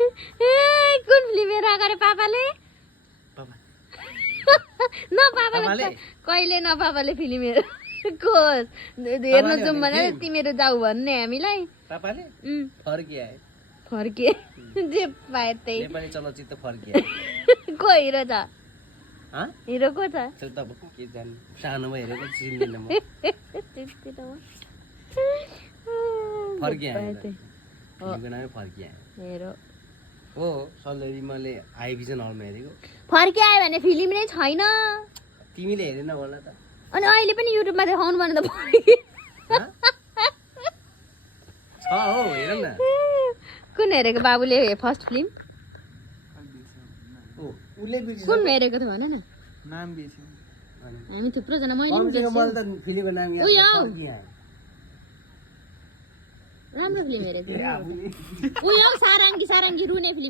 कुन फिल्म हेरेर गरे पापाले न पापाले कहिले न पापाले फिल्म हेर्कोस् हेर्न जाउँ भने तिमीहरू जाऊ भन्ने हामीलाई पापाले फर्किए जे पाए त्यही नेपाली चलचित्र फर्किए को हिरो छ हिरो को छ सानोमा हेरेको चिन्दैन म फर्किए हेरो हो सल्लरी मैले आइभिजन हलमा हेरेको फर्किए आयो भने फिल्म नै छैन तिमीले हेरेन होला त अनि अहिले पनि युट्युबमा देखाउनु भने त फर्किए हो हेर न कुन हेरेको बाबुले फर्स्ट फिल्म कुन हेरेको थियो भन न नाम बिर्सिनु हामी थुप्रो जना मैले पनि फिल्मको नाम राम्रो फिल्म हेरेको थियो सारङ्गी रुने फिल्म